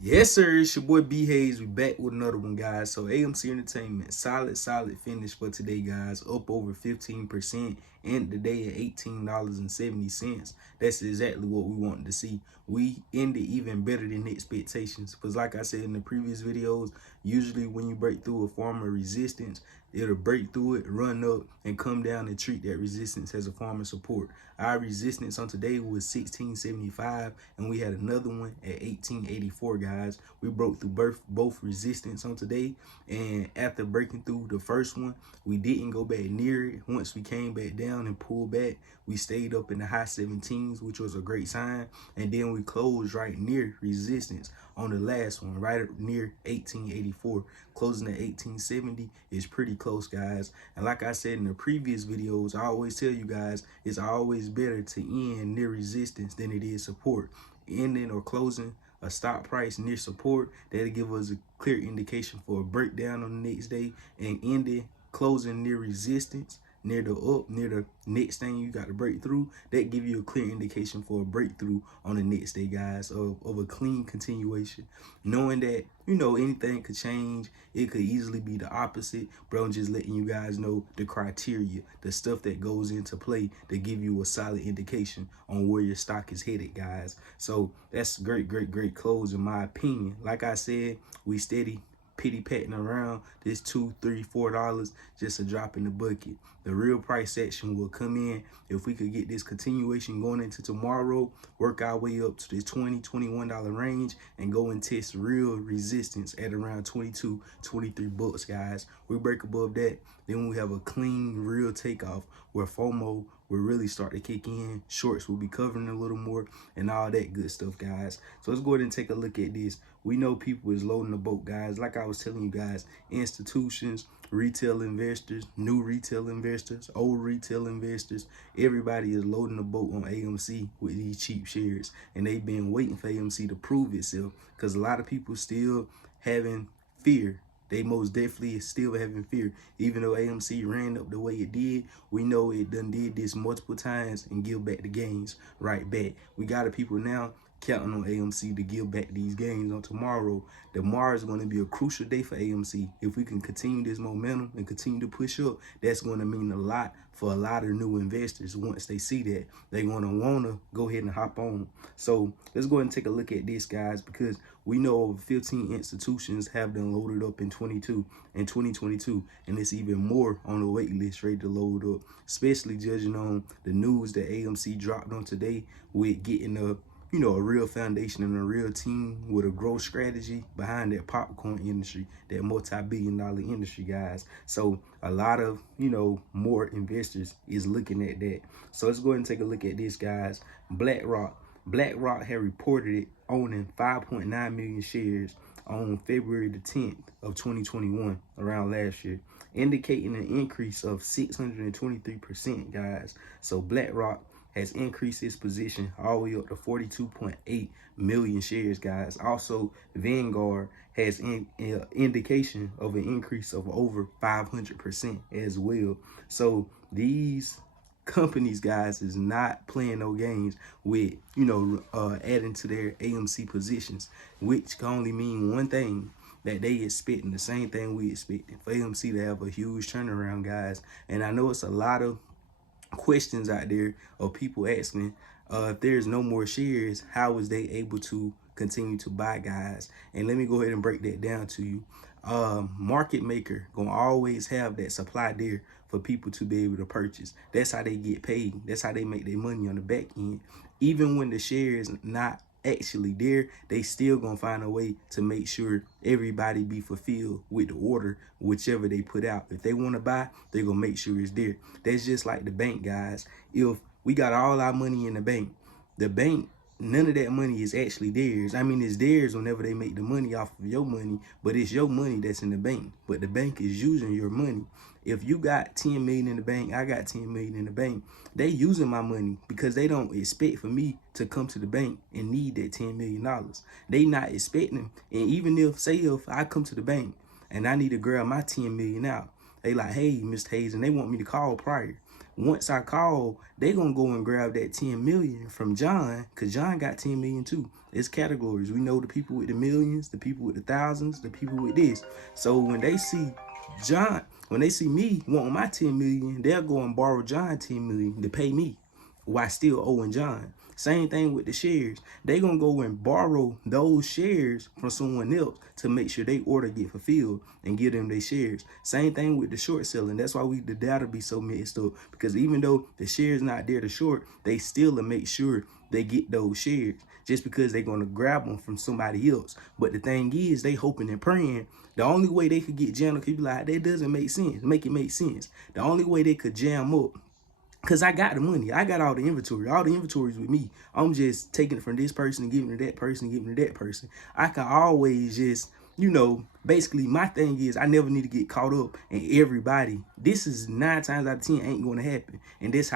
Yes, sir. It's your boy B Hayes. We back with another one, guys. So AMC Entertainment, solid finish for today, guys. Up over 15%. End the day at $18.70. That's exactly what we wanted to see. We ended even better than expectations. Because like I said in the previous videos, usually when you break through a form of resistance, it'll break through it, run up, and come down and treat that resistance as a form of support. Our resistance on today was 1675, and we had another one at 1884, guys. We broke through both resistance on today, and after breaking through the first one, we didn't go back near it. Once we came back down and pulled back, we stayed up in the high 17s, which was a great sign, and then we closed right near resistance on the last one, right near 1884. Closing at 1870 is pretty close, guys. And like I said in the previous videos, I always tell you guys, it's always better to end near resistance than it is support. Ending or closing a stop price near support, that'll give us a clear indication for a breakdown on the next day, and ending closing near resistance, near the next thing you got to break through, that give you a clear indication for a breakthrough on the next day, guys, of a clean continuation. Knowing that, anything could change, it could easily be the opposite, but I'm just letting you guys know the criteria, the stuff that goes into play to give you a solid indication on where your stock is headed, guys. So that's great close in my opinion. Like I said, we steady pity patting around this $2, $3, $4, just a drop in the bucket. The real price action will come in if we could get this continuation going into tomorrow, work our way up to this $20, $21 range, and go and test real resistance at around 22, 23 bucks, guys. We break above that, then we have a clean, real takeoff where FOMO will really start to kick in. Shorts will be covering a little more and all that good stuff, guys. So let's go ahead and take a look at this. We know people is loading the boat, guys. Like I was telling you guys, institutions, retail investors, new retail investors, old retail investors, everybody is loading the boat on AMC with these cheap shares. And they've been waiting for AMC to prove itself, because a lot of people still having fear. They most definitely is still having fear. Even though AMC ran up the way it did, we know it done did this multiple times and give back the gains right back. We got the people now counting on AMC to give back these gains on tomorrow. Tomorrow is going to be a crucial day for AMC. If we can continue this momentum and continue to push up, that's going to mean a lot for a lot of new investors. Once they see that, they're going to want to go ahead and hop on. So let's go ahead and take a look at this, guys, because we know over 15 institutions have been loaded up in 2022, and it's even more on the wait list ready to load up, especially judging on the news that AMC dropped on today with getting a real foundation and a real team with a growth strategy behind that popcorn industry, that multi-billion-dollar industry, guys. So a lot of, more investors is looking at that. So let's go ahead and take a look at this, guys. BlackRock had reported it owning 5.9 million shares on February the 10th of 2021, around last year, indicating an increase of 623%, guys. So BlackRock has increased its position all the way up to 42.8 million shares, guys. Also, Vanguard has an indication of an increase of over 500% as well. So these companies, guys, is not playing no games with, adding to their AMC positions, which can only mean one thing, that they expecting the same thing we expecting, for AMC to have a huge turnaround, guys. And I know it's a lot of questions out there of people asking, if there's no more shares, how is they able to continue to buy, guys? And let me go ahead and break that down to you. Market maker gonna always have that supply there for people to be able to purchase. That's how they get paid. That's how they make their money on the back end. Even when the share is not actually there, they still gonna find a way to make sure everybody be fulfilled with the order, whichever they put out. If they want to buy, they're gonna make sure it's there. That's just like the bank, guys. If we got all our money in the bank, none of that money is actually theirs. I mean, it's theirs whenever they make the money off of your money, but it's your money that's in the bank. But the bank is using your money. If you got 10 million in the bank, I got 10 million in the bank, they using my money because they don't expect for me to come to the bank and need that $10 million. They not expecting. And even if I come to the bank and I need to grab my 10 million out, they like, hey, Mr. Hayes, and they want me to call prior. once I call, they gonna go and grab that 10 million from John, because John got 10 million too. It's categories. We know the people with the millions, the people with the thousands, the people with this. So when they see John, when they see me wanting my 10 million, they'll go and borrow John 10 million to pay me while still owing John. Same thing with the shares. They gonna go and borrow those shares from someone else to make sure they order get fulfilled and give them their shares. Same thing with the short selling. That's why the data be so mixed up, because even though the shares not there to short, they still make sure they get those shares just because they're gonna grab them from somebody else. But the thing is, they hoping and praying. The only way they could get jammed up, people like, that doesn't make sense. Make it make sense. The only way they could jam up, because I got the money. I got all the inventory. All the inventory is with me. I'm just taking it from this person and giving it to that person, giving it to that person. I can always just, basically my thing is I never need to get caught up in everybody. This is 9 times out of 10 ain't going to happen. And this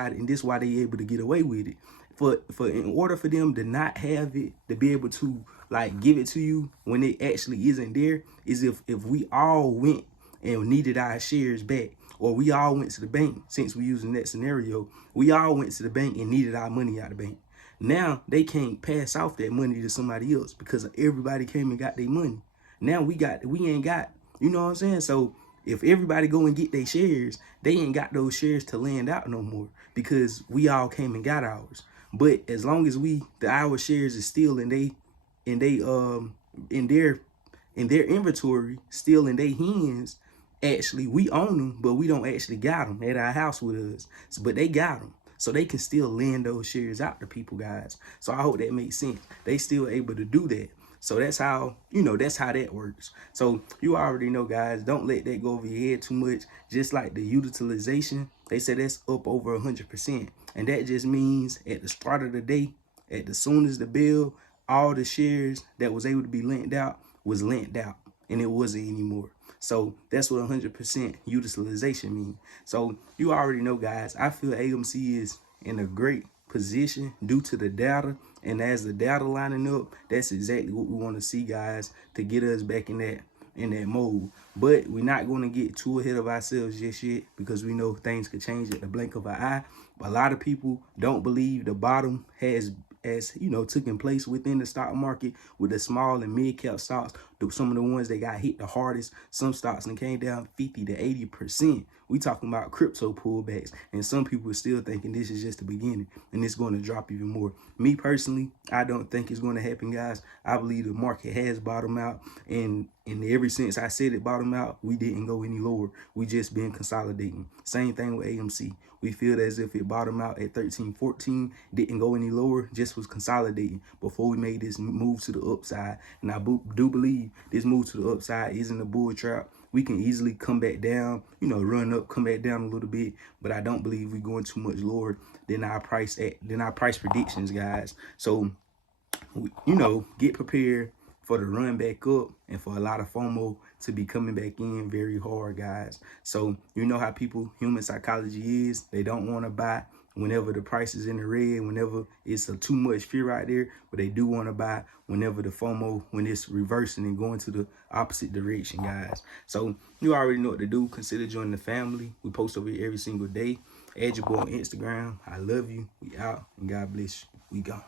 why they able to get away with it. For in order for them to not have it, to be able to like give it to you when it actually isn't there, is if we all went and needed our shares back, or we all went to the bank. Since we're using that scenario, we all went to the bank and needed our money out of the bank. Now they can't pass off that money to somebody else because everybody came and got their money. Now we ain't got, you know what I'm saying? So if everybody go and get their shares, they ain't got those shares to lend out no more because we all came and got ours. But as long as our shares is still in their inventory, still in their hands, actually we own them, but we don't actually got them at our house with us. But they got them, so they can still lend those shares out to people, guys. So I hope that makes sense. They still able to do that. So that's how, that's how that works. So you already know, guys, don't let that go over your head too much. Just like the utilization, they said that's up over 100%. And that just means at the start of the day, at the soon as the bill, all the shares that was able to be lent out was lent out, and it wasn't anymore. So that's what 100% utilization means. So you already know, guys, I feel AMC is in a great position due to the data. And as the data lining up, that's exactly what we want to see, guys, to get us back in that mode. But we're not going to get too ahead of ourselves just yet, because we know things could change at the blink of an eye. But a lot of people don't believe the bottom has taken place within the stock market with the small and mid cap stocks. Some of the ones that got hit the hardest, some stocks and came down 50 to 80%. We talking about crypto pullbacks, and some people are still thinking this is just the beginning and it's going to drop even more. Me personally, I don't think it's going to happen, guys. I believe the market has bottomed out, and ever since I said it bottomed out, we didn't go any lower. We just been consolidating. Same thing with AMC. We feel as if it bottomed out at 13.14, didn't go any lower, just was consolidating before we made this move to the upside. And I do believe this move to the upside isn't a bull trap. We can easily come back down, run up, come back down a little bit, but I don't believe we're going too much lower than our price predictions, guys. So, get prepared for the run back up and for a lot of FOMO to be coming back in very hard, guys. So you know how human psychology is. They don't want to buy whenever the price is in the red, whenever it's too much fear out there, but they do want to buy whenever the FOMO, when it's reversing and going to the opposite direction, guys. So you already know what to do. Consider joining the family. We post over here every single day. Add your boy on Instagram. I love you. We out, and God bless you. We gone.